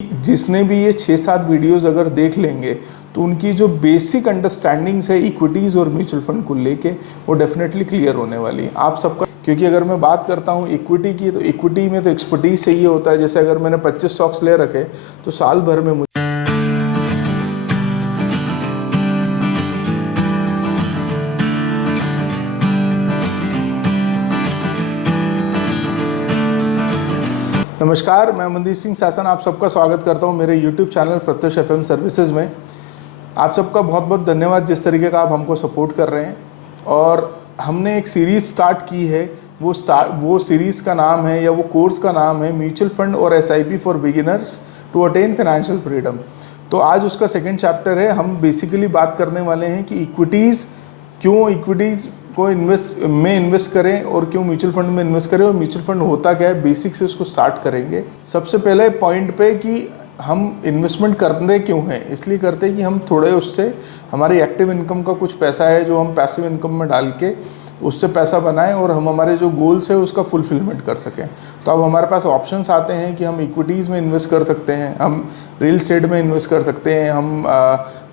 जिसने भी ये 6-7 वीडियोस अगर देख लेंगे तो उनकी जो बेसिक अंडरस्टैंडिंग्स है इक्विटीज़ और म्यूचुअल फंड को लेके वो डेफिनेटली क्लियर होने वाली है आप सबका। क्योंकि अगर मैं बात करता हूँ इक्विटी की, तो इक्विटी में तो एक्सपर्टीज चाहिए होता है। जैसे अगर मैंने 25 स्टॉक्स ले रखे तो साल भर में मुझे नमस्कार, मैं मनदीप सिंह शासन आप सबका स्वागत करता हूं मेरे YouTube channel Pratyush FM services में। आप सबका बहुत बहुत धन्यवाद जिस तरीके का आप हमको सपोर्ट कर रहे हैं। और हमने एक सीरीज़ स्टार्ट की है, वो सीरीज़ का नाम है या वो कोर्स का नाम है म्यूचुअल फंड और SIP for beginners to attain financial freedom. तो आज उसका सेकेंड चैप्टर है। हम बेसिकली बात करने वाले हैं कि क्यों इक्विटीज़ को इन्वेस्ट करें और क्यों म्यूचुअल फंड में इन्वेस्ट करें और म्यूचुअल फंड होता क्या है, बेसिक से उसको स्टार्ट करेंगे। सबसे पहले पॉइंट पे कि हम इन्वेस्टमेंट करते क्यों हैं। इसलिए करते हैं कि हम थोड़े उससे हमारी एक्टिव इनकम का कुछ पैसा है जो हम पैसिव इनकम में डाल के उससे पैसा बनाएं और हम हमारे जो गोल्स है उसका फुलफिलमेंट कर सकें। तो अब हमारे पास ऑप्शंस आते हैं कि हम इक्विटीज़ में इन्वेस्ट कर सकते हैं, हम रियल एस्टेट में इन्वेस्ट कर सकते हैं, हम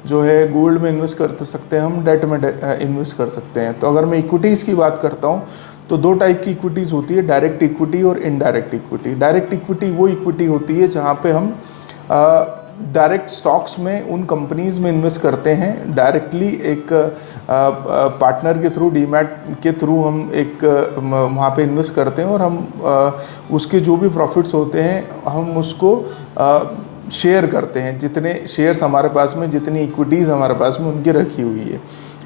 जो है गोल्ड में इन्वेस्ट कर सकते हैं, हम डेट में इन्वेस्ट कर सकते हैं। तो अगर मैं इक्विटीज़ की बात करता हूँ तो दो टाइप की इक्विटीज़ होती है, डायरेक्ट इक्विटी और इनडायरेक्ट इक्विटी। डायरेक्ट इक्विटी वो इक्विटी होती है जहाँ पे हम डायरेक्ट स्टॉक्स में उन कंपनीज़ में इन्वेस्ट करते हैं डायरेक्टली, एक पार्टनर के थ्रू, डीमैट के थ्रू हम एक वहाँ पे इन्वेस्ट करते हैं और हम उसके जो भी प्रॉफिट्स होते हैं हम उसको शेयर करते हैं, जितने शेयर्स हमारे पास में, जितनी इक्विटीज़ हमारे पास में उनकी रखी हुई है।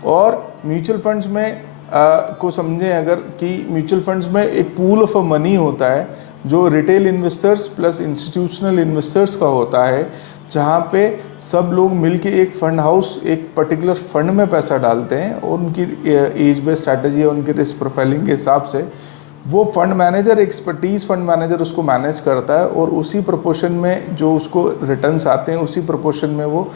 और म्यूचुअल फंड्स में को समझें अगर कि म्यूचुअल फंड्स में एक पूल ऑफ मनी होता है जो retail investors plus institutional investors का होता है, जहाँ पे सब लोग मिलके एक फंड हाउस एक पर्टिकुलर फंड में पैसा डालते हैं और उनकी एज बेस्ड स्ट्रैटेजी और उनकी रिस्क प्रोफाइलिंग के हिसाब से वो fund manager, expertise fund manager उसको मैनेज करता है और उसी प्रोपोर्शन में जो उसको रिटर्न्स आते हैं उसी प्रोपोर्शन में वो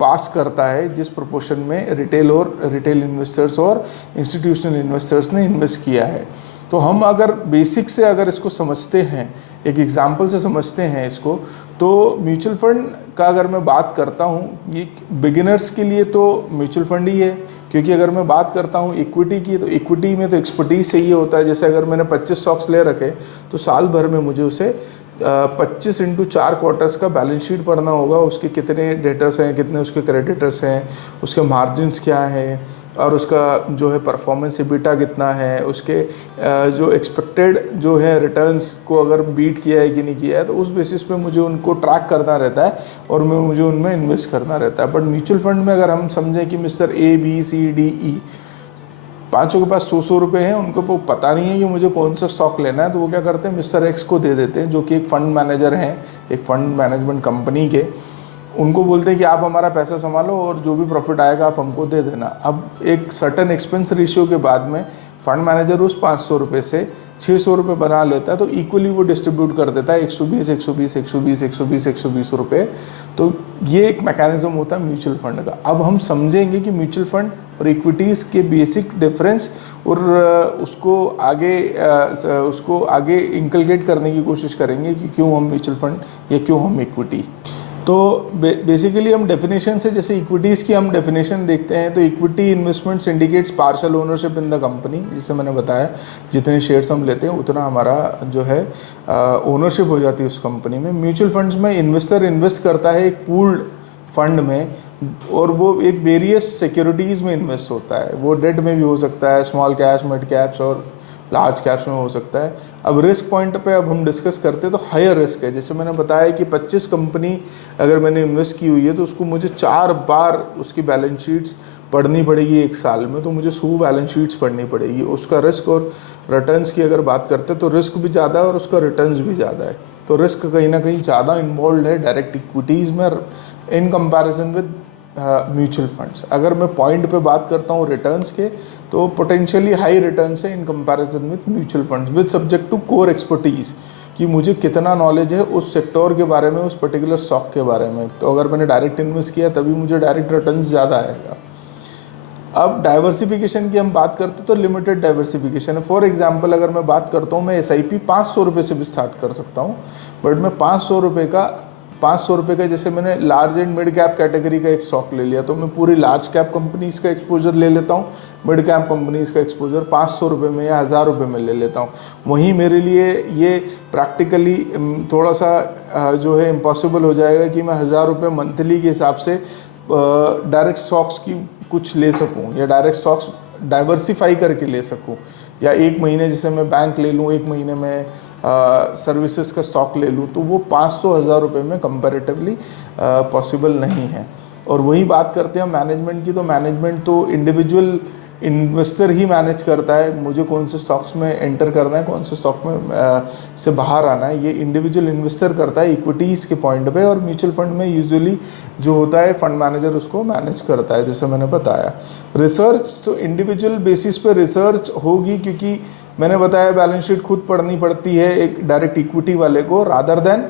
पास करता है जिस प्रोपोर्शन में रिटेल इन्वेस्टर्स और इंस्टीट्यूशनल इन्वेस्टर्स ने इन्वेस्ट किया है। तो हम अगर बेसिक से अगर इसको समझते हैं, एक एग्जांपल से समझते हैं इसको, तो म्यूचुअल फंड का अगर मैं बात करता हूँ, ये बिगिनर्स के लिए तो म्यूचुअल फंड ही है। क्योंकि अगर मैं बात करता हूँ इक्विटी की, तो इक्विटी में तो एक्सपर्टीज चाहिए होता है। जैसे अगर मैंने 25 स्टॉक्स ले रखे तो साल भर में मुझे उसे 25 इंटू 4 क्वार्टर्स का बैलेंस शीट पढ़ना होगा। उसके कितने डेटर्स हैं, कितने उसके क्रेडिटर्स हैं, उसके मार्जिन्स क्या हैं और उसका जो है परफॉर्मेंस एबिटा कितना है, उसके जो एक्सपेक्टेड जो है रिटर्न्स को अगर बीट किया है कि नहीं किया है, तो उस बेसिस पे मुझे उनको ट्रैक करना रहता है और मुझे उनमें इन्वेस्ट करना रहता है। बट म्यूचुअल फंड में अगर हम समझें कि मिस्टर ABCDE पाँचों के पास 100 रुपये हैं, उनको पता नहीं है कि मुझे कौन सा स्टॉक लेना है, तो वो क्या करते हैं, मिस्टर X को दे देते हैं जो कि एक फ़ंड मैनेजर हैं, एक फ़ंड मैनेजमेंट कंपनी के। उनको बोलते हैं कि आप हमारा पैसा संभालो और जो भी प्रॉफिट आएगा आप हमको दे देना। अब एक सर्टन एक्सपेंस रेशियो के बाद में फंड मैनेजर उस 500 रुपये से 600 रुपये बना लेता है, तो इक्वली वो डिस्ट्रीब्यूट कर देता है 120 रुपये। तो ये एक मैकेनिज्म होता है म्यूचुअल फंड का। अब हम समझेंगे कि म्यूचुअल फंड और इक्विटीज़ के बेसिक डिफरेंस और उसको आगे इंकलकेट करने की कोशिश करेंगे कि क्यों हम म्यूचुअल फंड या क्यों हम इक्विटी। तो बेसिकली हम डेफिनेशन से, जैसे इक्विटीज़ की हम डेफिनेशन देखते हैं तो equity investments indicates partial ownership in the company. जिससे मैंने बताया जितने शेयर्स हम लेते हैं उतना हमारा जो है ओनरशिप हो जाती है उस कंपनी में। म्यूचुअल फंड्स में इन्वेस्टर इन्वेस्ट करता है एक पूल्ड फंड में और वो एक वेरियस सिक्योरिटीज़ में इन्वेस्ट होता है। वो डेट में भी हो सकता है, स्मॉल कैप्स, मिड कैप्स और लार्ज कैप्स में हो सकता है। अब रिस्क पॉइंट पे अब हम डिस्कस करते हैं तो हायर रिस्क है। जैसे मैंने बताया कि 25 कंपनी अगर मैंने इन्वेस्ट की हुई है तो उसको मुझे 4 बार उसकी बैलेंस शीट्स पढ़नी पड़ेगी एक साल में, तो मुझे 100 बैलेंस शीट्स पढ़नी पड़ेगी। उसका रिस्क और रिटर्न्स की अगर बात करते हैं तो रिस्क भी ज़्यादा है और उसका रिटर्न्स भी ज़्यादा है। तो रिस्क कहीं ना कहीं ज़्यादा इन्वॉल्व है डायरेक्ट इक्विटीज़ में इन कंपैरिजन विद म्यूचुअल फंड्स। अगर मैं पॉइंट पे बात करता हूँ रिटर्न्स के, तो पोटेंशियली हाई रिटर्न्स है in comparison with mutual funds with subject to core expertise, कि मुझे कितना नॉलेज है उस सेक्टर के बारे में, उस पर्टिकुलर स्टॉक के बारे में। तो अगर मैंने डायरेक्ट इन्वेस्ट किया तभी मुझे डायरेक्ट रिटर्न्स ज़्यादा आएगा। अब डाइवर्सिफिकेशन की हम बात करते तो लिमिटेड डाइवर्सिफिकेशन है। फॉर एग्जांपल अगर मैं बात करता हूँ, मैं एसआईपी 500 रुपये से भी स्टार्ट कर सकता हूँ, बट मैं 500 रुपये का जैसे मैंने large and mid cap category का एक स्टॉक ले लिया, तो मैं पूरी लार्ज कैप कंपनीज का एक्सपोजर ले लेता हूँ, मिड कैप कंपनीज का एक्सपोजर 500 रुपये में या 1000 रुपये में ले लेता हूँ। वहीं मेरे लिए ये प्रैक्टिकली थोड़ा सा जो है इम्पॉसिबल हो जाएगा कि मैं 1000 रुपये मंथली के हिसाब से डायरेक्ट स्टॉक्स की कुछ ले सकूं या डायरेक्ट स्टॉक्स डाइवर्सिफाई करके ले सकूं, या एक महीने जैसे मैं बैंक ले लूं, एक महीने में सर्विसेज का स्टॉक ले लूं, तो वो 500-1000 रुपये में कंपैरेटिवली पॉसिबल नहीं है। और वही बात करते हैं मैनेजमेंट की, तो मैनेजमेंट तो इंडिविजुअल इन्वेस्टर ही मैनेज करता है, मुझे कौन से स्टॉक्स में एंटर करना है, कौन से स्टॉक में से बाहर आना है, ये इंडिविजुअल इन्वेस्टर करता है इक्विटीज़ के पॉइंट पे। और म्यूचुअल फंड में यूजुअली जो होता है फंड मैनेजर उसको मैनेज करता है, जैसे मैंने बताया। रिसर्च तो इंडिविजुअल बेसिस पे रिसर्च होगी, क्योंकि मैंने बताया बैलेंस शीट खुद पढ़नी पड़ती है एक डायरेक्ट इक्विटी वाले को, रादर देन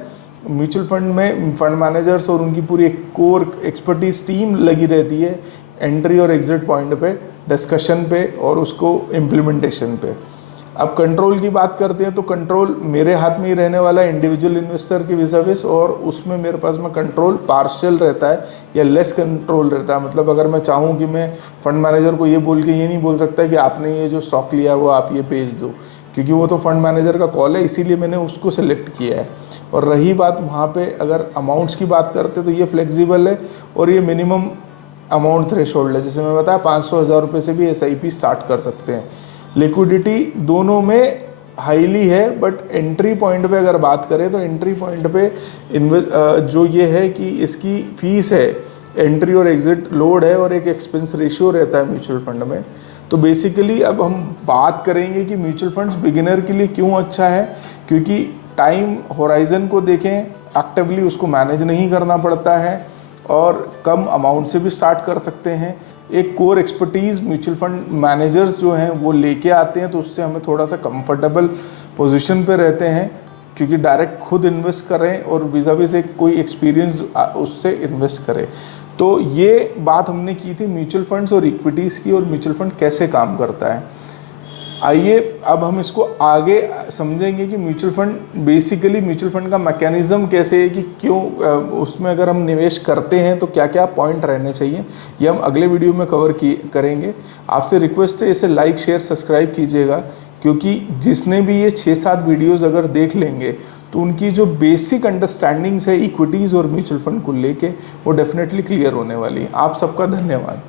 म्यूचुअल फंड में फंड मैनेजर्स और उनकी पूरी एक कोर एक्सपर्टीज टीम लगी रहती है एंट्री और एग्जिट पॉइंट पे, डिस्कशन पे और उसको इम्प्लीमेंटेशन पे। अब कंट्रोल की बात करते हैं, तो कंट्रोल मेरे हाथ में ही रहने वाला है इंडिविजुअल इन्वेस्टर की विज़ाविस, और उसमें मेरे पास में कंट्रोल पार्शियल रहता है या लेस कंट्रोल रहता है। मतलब अगर मैं चाहूँ कि मैं फंड मैनेजर को ये बोल के ये नहीं बोल सकता कि आपने ये जो स्टॉक लिया वो आप ये बेच दो, क्योंकि वो तो फंड मैनेजर का कॉल है, इसीलिए मैंने उसको सिलेक्ट किया है। और रही बात वहाँ पे अगर अमाउंट्स की बात करते तो ये फ्लेक्सिबल है और ये मिनिमम अमाउंट थ्रेशोल्ड है। जैसे मैं बताया 500-1000 रुपये से भी एसआईपी स्टार्ट कर सकते हैं। लिक्विडिटी दोनों में हाईली है, बट एंट्री पॉइंट पे अगर बात करें तो एंट्री पॉइंट पे जो ये है कि इसकी फीस है, एंट्री और एग्जिट लोड है और एक एक्सपेंस रेशियो रहता है म्यूचुअल फंड में। तो बेसिकली अब हम बात करेंगे कि म्यूचुअल फंड्स बिगिनर के लिए क्यों अच्छा है, क्योंकि टाइम होराइजन को देखें, एक्टिवली उसको मैनेज नहीं करना पड़ता है और कम अमाउंट से भी स्टार्ट कर सकते हैं। एक core expertise mutual fund managers जो हैं वो लेके आते हैं, तो उससे हमें थोड़ा सा कंफर्टेबल पोजीशन पे रहते हैं, क्योंकि डायरेक्ट खुद इन्वेस्ट करें और विज़ाविज़ एक कोई एक्सपीरियंस उससे इन्वेस्ट करें। तो ये बात हमने की थी म्यूचुअल फंड्स और इक्विटीज़ की, और म्यूचुअल फंड कैसे काम करता है। आइए अब हम इसको आगे समझेंगे कि mutual fund basically mutual fund का मैकेनिज़्म कैसे है, कि क्यों उसमें अगर हम निवेश करते हैं तो क्या क्या पॉइंट रहने चाहिए, ये हम अगले वीडियो में करेंगे। आपसे रिक्वेस्ट है इसे लाइक शेयर सब्सक्राइब कीजिएगा, क्योंकि जिसने भी ये 6-7 वीडियोज़ अगर देख लेंगे तो उनकी जो बेसिक अंडरस्टैंडिंग्स है इक्विटीज़ और म्यूचुअल फंड को लेके वो डेफिनेटली क्लियर होने वाली है। आप सबका धन्यवाद।